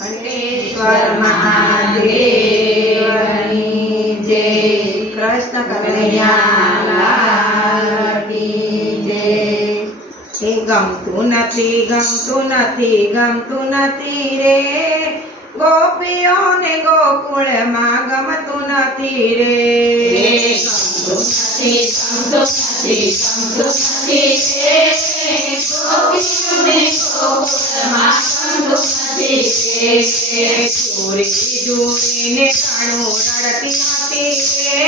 ઘંટેશ્વર મહાદેવની જય. કૃષ્ણ કનૈયા લાલ કી જય. એ ગમતું નથી ગમતું નથી ગમતું નથી રે, ગોપીઓને ગોકુળમાં ગમતું નથી રે. ગમતું નથી ગમતું નથી ગમતું નથી રે, ગોપીઓને ગોકુળમાં ગમતું નથી રે. જોરી જોરીને કાણું રડતી હતી રે,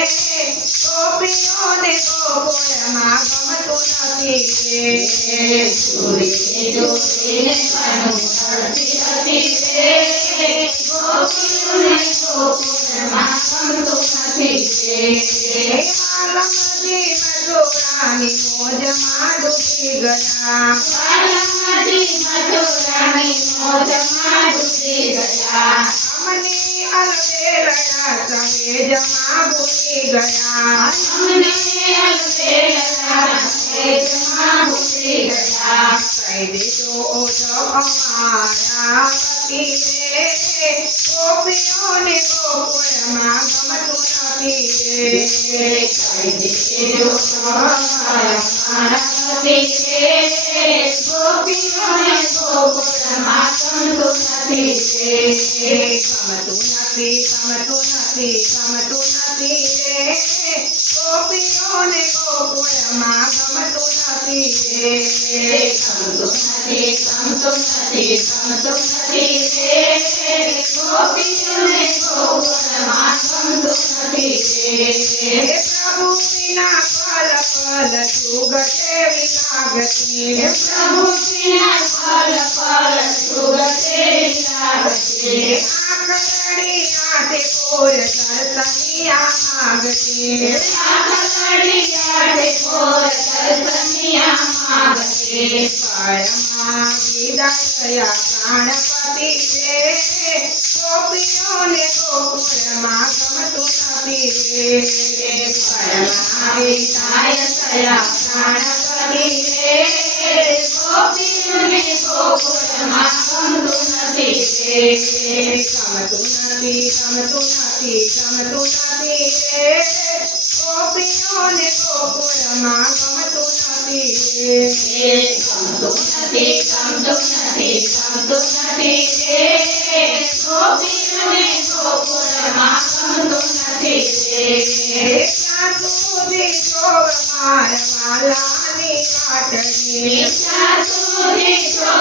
ગોપીઓને ગોકુળમાં ગમતું નથી રે. જોઈને જોઈને કાનું રડતી હતી રે, ગોપીઓને ગોકુળમાં ગમતું નથી રે. વાલમજી મથુરાની મોજમાં ડૂબી ગયા, વાલમજી મથુરાની મોજમાં ડૂબી ગયા. અમની અલબેલડા સહેજમાં ભૂલી ગયા. અમને અલબેલડા સહેજમાં ભૂલી ગયા. કહી દીધો ઓછો અમારા પતિ રે, ગોપીઓને ગોકુળમાં ગમતું નથી રે. કહી દીધો મારા પતિ રે, ગોપીઓને ગોકુળમાં ગમતું નથી રે. ગમતું નથી ગમતું નથી ગમતું નથી રે, ગોપીઓને ગોકુળમાં ગમતું નથી રે. ગમતું નથી ગમતું નથી ગમતું નથી રે, ગોપીઓને ગોકુળમાં ગમતું નથી રે. પ્રભુ વિના પલ પલ જુગ કેવી લાગતી, પ્રભુ વિના પલ પલ જુગ કેવી લાગશે. આંખલડી આંખે કોર દર્શનિયા માગતી, આંખલડી આંખે કોર દર્શનિયા માગશે. પળમાં વિદાય પ્રાણપતિ રે, ગોપીઓને ગોકુળમાં ગમતું નથી રે. પળમાં વિદાય થયા પ્રાણપતિ રે, ગોપીઓને ગોકુળમાં ગમતું નથી રે. ગમતું નથી ગમતું નથી ગમતું નથી રે, ગોપીઓને ગોકુળમાં ગમતું નથી રે. ગમતું નથી ગમતું નથી ગમતું નથી રે, ગોપીઓને ગોકુળમાં ગમતું નથી રે. ક્યાં સુધી જોવ મારા વાલાની વાટડી, ત્યાં સુધી જો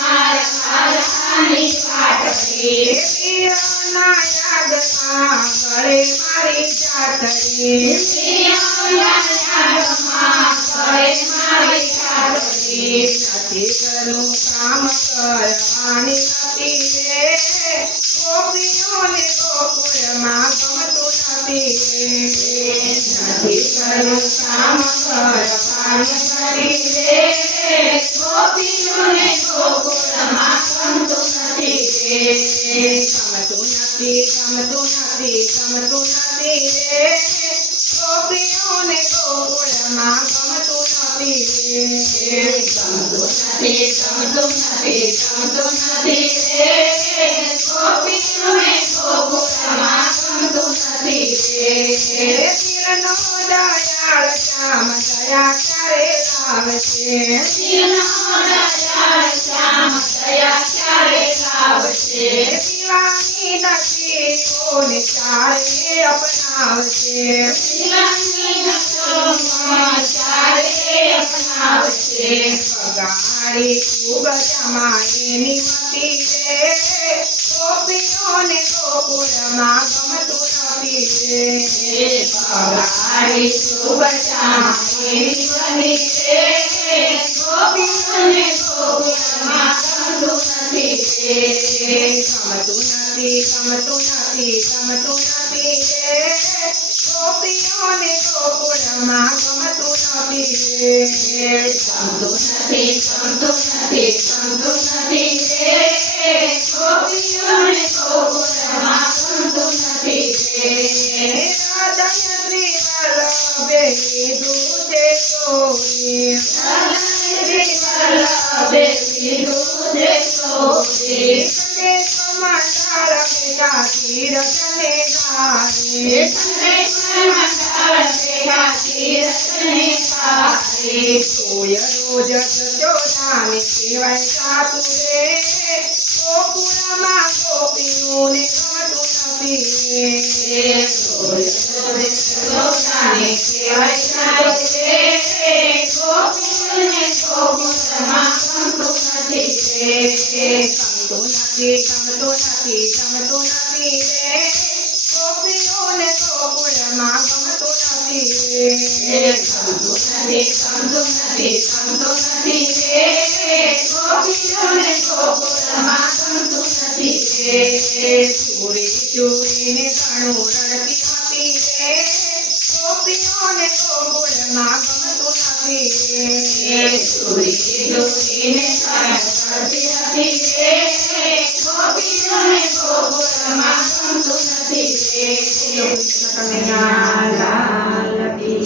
મારા વાલાની વાટડી. પિયરના યાદમાં ગળે મારી જાતડી, પિયરના યાદમાં ગળે મારી જાતડી. નથી ઘરનું કામ કરવાની હતી રે, ગોપીઓને ગોકુળમાં ગમતું નથી રે. નથી ઘરનું કામ કરવાની હતી રે, ગોપીઓને ગોકુળમાં ગમતું નથી રે. ગમતું નથી ગમતું નથી ગમતું નથી રે, ગોપીઓને ગોકુળમાં ગમતું નથી રે. ગમતું નથી ગમતું નથી ગમતું નથી રે, ગોપીઓને ગોકુળમાં ગમતું નથી રે. દિલનો દયાળ શ્યામ દયા ક્યારે લાવશે, દિલનો દયાળ શ્યામ દયા ક્યારે લાવશે. દીવાની નસીબોને ક્યારે અપનાવશે, દિલની નસોમાં ક્યારે અપનાવશે. પગાડી ખૂબ જમાઈની મતી રે, ગોપીઓને ગોકુળમાં ગમતું નથી રે. પગાડી શુભ ચામાની બની રે, ગોપીઓને ગોકુળમાં ગમતું નથી રે. ગમતું નથી ગમતું નથી ગમતું નથી રે, ગોપીઓને ગોકુળમાં ગમતું નથી રે. ગમતું નથી ગમતું નથી ગમતું નથી રે, ગોપીઓને ગોકુળમાં ગમતું નથી રે. રાધા શ્રી વલ્લભે કીધું તે ચોરી, રાધા શ્રી વલ્લભે કીધું તે ચોરી. સંદેશ મંડળ ભેગાથી રચને ગાય સોય રોજ સચોદાને કહેવાય સાતું રે ગોકુળમાં ગોપીઓને ગમતું નથી ગમતું નથી રે ગોપીઓને ગોકુળમાં ગમતું નથી ચોરી ચોરીને ઘણું રડતી હતી રે ગોપીઓને ગોકુળમાં ગમતું નથી કૃષ્ણ કનૈયા લાલ કી